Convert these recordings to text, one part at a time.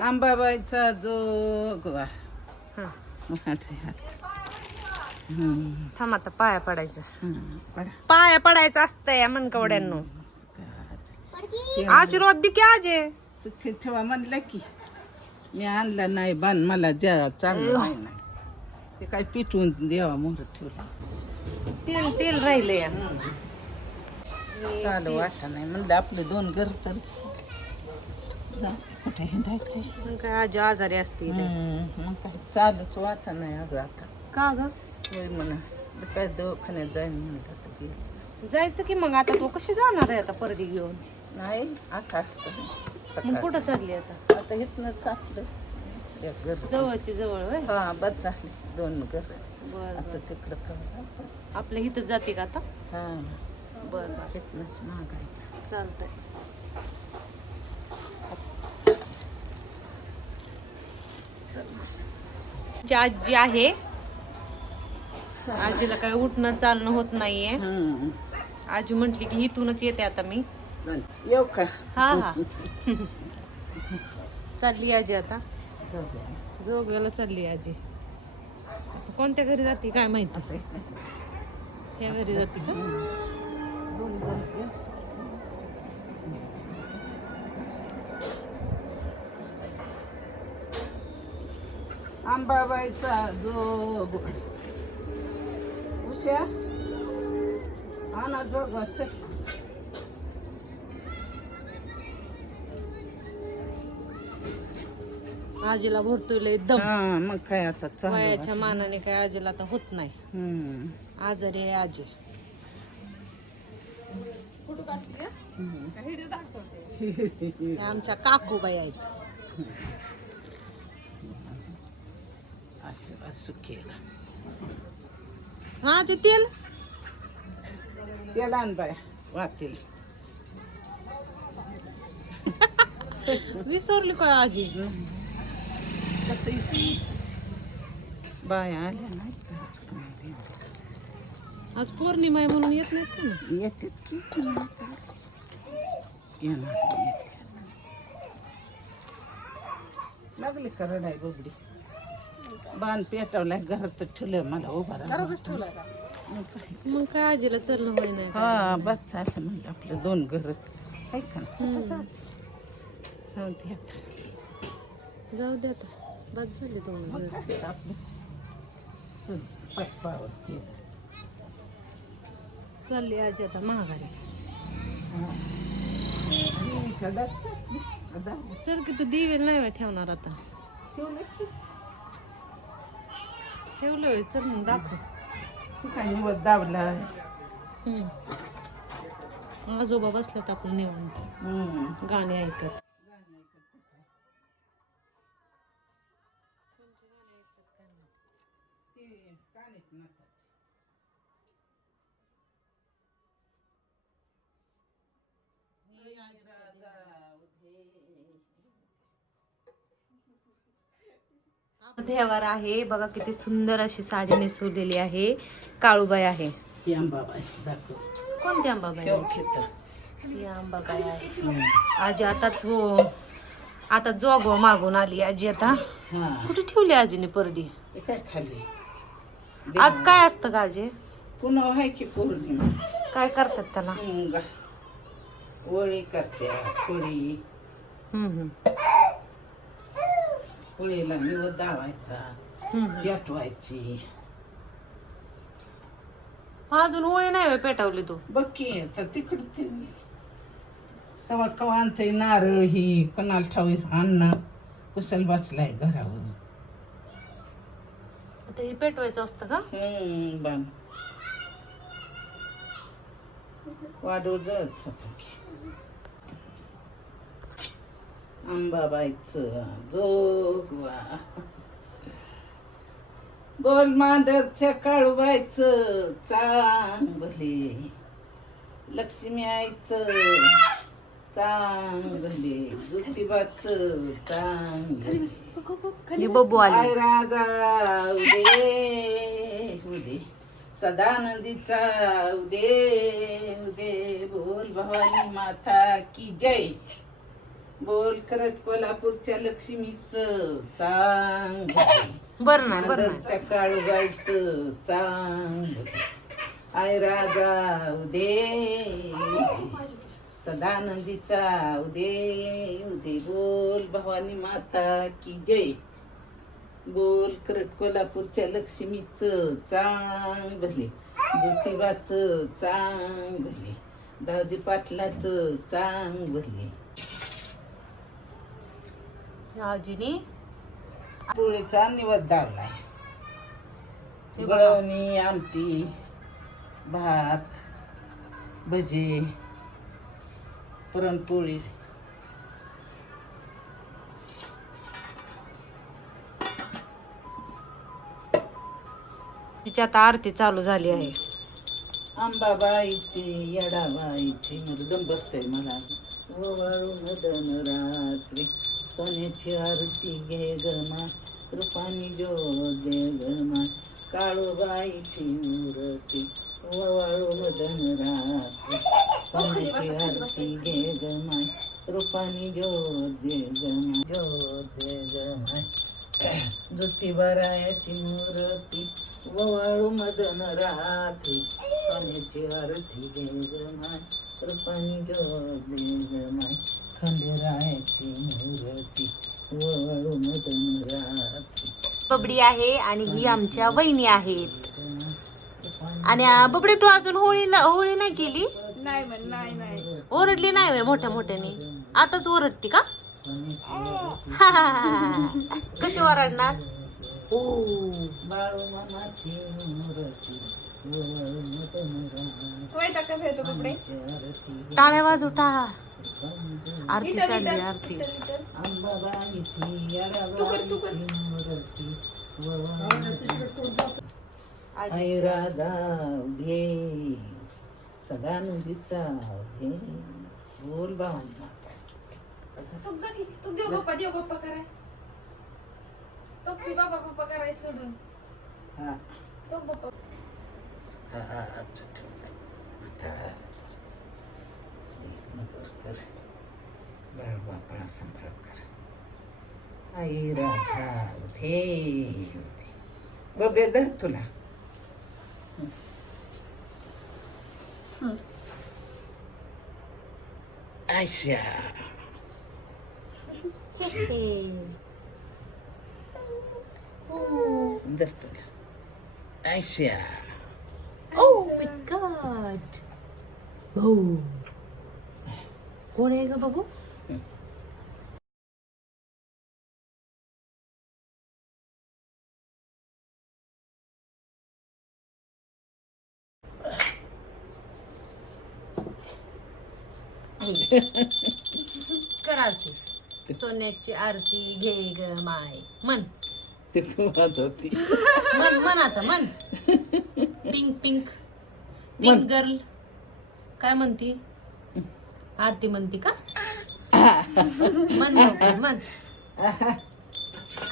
आंबाबाईचा. हम्म, थांब आता पाया पडायचं. पाया पडायचं असतं या मनकवड्यांनो. आशीर्वाद दे की आजे. सुखी ठेवा म्हणलं की. मी आणला नाही बाण मला ज्या चांगलं नाही ना. ते काय पिटवून देवा मोहर ठेवलं. तेल तेल राहिले या. चालू वाटा नाही म्हणलं आपले दोन घर तर. जा, कुठे हिंडायचे मग काय आजी आजारी असते हम्म, मग काय? चालूच वाटा नाही अगं आता. का ग? होय म्हणा. तर काय दवाखान्यात जाईन म्हणलं तर गेलं. जायचं की मग आता तू कशी जाणार आहे आता परडी घेऊन? नाही आता असतं. मग सकाळी कुठं चालली आता? आता इथनं चाललं. एक घर. जवळची जवळ होय? हा बस झाली. दोन घर. बर आता तिकडं करू आपल्या इथं जाते का आता? हा. बर बर. इथनंच मागायचं. चालतंय. जी आजी आहे. आजीला काय उठणं चालणं होत नाहीये. आजी म्हंटली की इथूनच येते आता मी. येऊ का? हा हा. चालली आजी आता. जोगव्याला चालली आजी. आता कोणत्या घरी जाते काय माहिती? या घरी जाते का? आंबाबाईचा जोग उशा आणा जोग चल. आजीला भरतोय लय दम. हा मग काय आता चालू आहे. वयाच्या मानाने काय आजीला आता होत नाही. हम्म. आजारी आहे आजी. त्या आमच्या काकूबाई आहेत. असं असं केलं. हा आजी तेल त्याला आण बाय वातील. विसरली काय आजी? कसं बाया आल्या नाही आज पौर्णिमा आहे म्हणून येत नाहीत का? येतात की येणार. लागली का रडाय बोबडी? बाण पेटवलाय घरात ठेवलं मला उभा राहा मग काय? मग काय आजीला चलणं होई नाही का? हा बस असं म्हणलं आपलं दोन घर आहे का हम्म. जाऊ दे आता. जाऊ दे आता बस झाली दोन घर. आपलं चल. चालली आजी आता महागारी हा. चल की तू दिवेल नाही ठेवणार आता ठेवलं. ठेवलं चल मग दाखव तू काय निवड दावला हम्म. आजोबा बसल्यात आपण निवांत. गाणे ऐकत देवार आहे. बघा किती सुंदर अशी साडी नेसवलेली आहे. काळूबाई आहे. ही अंबाबाई दाखव. कोणती आंबाबाई आहे? ही. आजी आताच हो आता जोगवा मागून आली आजी आता. कुठे ठेवली आजीने परडी? काय खाली? आज काय असतं का आजी? पुन्हा आहे की पौर्णिमा काय करतात त्याला? करत्या पोळी हम्म, हम्म. पोळीला निवड दावायचा. पेटवायची. अजून होळी नाही होय पेटवली तू? बघ की तर तिकडे ते सवा कवा आणते नारळ ही कोणाला ठावी अण्णा कुशल बसलाय घरावर. आता हे पेटवायचं असतं का? हम्म वाढव जळत होता की. अंबाबाईचं जोगवा बोल मांडरच्या काळूबाईचं चांगले. लक्ष्मी आईचं चांगले. ज्योतिबाचं चांगले. बबू आली. आय राजा उदे उदे. सदानंदीचा उदे उदे. बोल भवानी माता की जय. बोल करत कोल्हापूरच्या लक्ष्मीच चांग. बरं नाही बरं काळूबाईचं चांग. आय राजा उदे. सदानंदीचा उदे. उदे बोल भवानी माता की जय. बोल करत कोल्हापूरच्या लक्ष्मीचं चांग भले ज्योतिबाचं चांग भले दावजी पाटलाचं चांग भले आजीनी पोळीचा निवद दावलाय. गळवणी आमटी भात भजे पुरणपोळी. तिची आता आरती चालू झाली आहे. आंबाबाईची येडाबाईची मृदम बसतोय मला ओवाळू मदन रात्री सोन्याची आरती घे गमा रूपानी जो दे गमा काळूबाईची मूर्ती ववाळू मदन रात्री सोन्याची आरती घे गमा रूपानी जो दे गमा जो दे गमा ज्योतिबारायाची मूर्ती ववाळू मदन रात्री सोन्याची आरती घे गमाय रुपानी जो दे गमाय खंडेरायाची मूर्ती रात्री बबडी आहे आणि ही आमच्या वहिनी आहेत. आणि आ, बबडी तू अजून होळीला होळी नाही केली? नाही म्हण नाही नाही. ओरडली नाही व्हय मोठ्या मोठ्याने? आताच ओरडती का? कशी ओरडणार? ओ बाळू मामाची मूर्ती कपडे टाळ्या वाजू टाळा. आरती चालली आरती. लिटर राधा घे सदानंदीचा घे बोल भावना. तू जा की तू देव बाप्पा देव बाप्पा कराय. तो ती बाबा बाप्पा कराय सोडून. हा. तो बाप्पा नगर कर बाळ बापा संभाळ कर आई राधा उधे उधे बबे धर तुला. आयशा धर तुला आयशा ओ माय गॉड हो कोण आहे ग बाबू कर आरती सोन्याची आरती घे ग माय मन ते मन मन आता मन पिंक पिंक पिंक गर्ल काय म्हणती आरती म्हणती का? लवकर, मन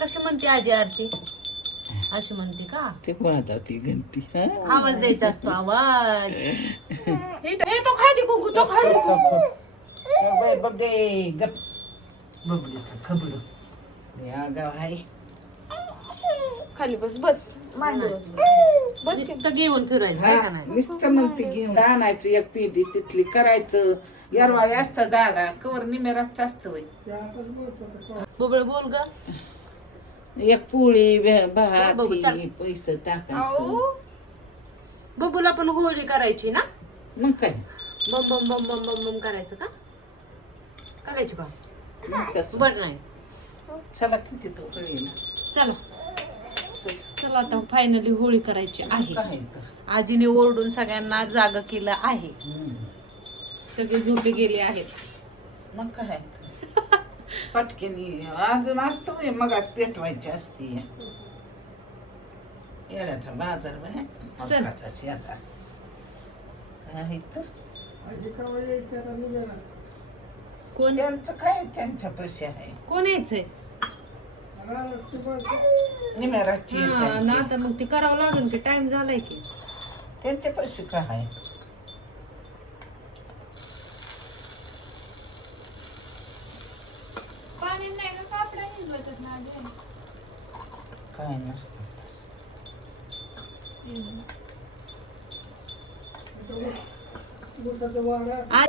कशी म्हणते आजी आरती? अशी म्हणते का? ते वाजवती घंटी हा? आवाज द्यायचा असतो आवाज. हे तो खाली कुकू तो खाली बाय बबडे गप. बबडीचं खबड आहे खाली बस बस. मांडी बस. नुसतं घेऊन फिरायचं काय का नाही? नुसतं म्हणते घेऊन. आणायचं एक पिंडी तिथली करायचं. यारवाळी असतं दादा कवर निमेराच असतं बुबळ बोल ग एक पोळी भे- भात बघू, चल. पैसे टाकायचं आऊ बबूला पण होळी करायची ना मग काय बम बम बम बम बम बम करायचं का करायची का मग कसं बर नाही चला किती तो चला चला आता फायनली होळी करायची आहे काय तर आजीने ओरडून सगळ्यांना जाग केलं आहे हम्म. सगळे झोपे गेले आहेत. मग काय. पटकेनी अजून असतो मग आज पेटवायची असते. येड्याचा बाजार. मकाचा शेजार. तर कोण? त्यांचं काय? त्यांच्या पैसे आहे. कोण यायचंय? निमेराची ना. आता मग ते करावं लागेल की टाइम झालाय की. त्यांचे पैसे काय आहे? काय नसतं तसं. आज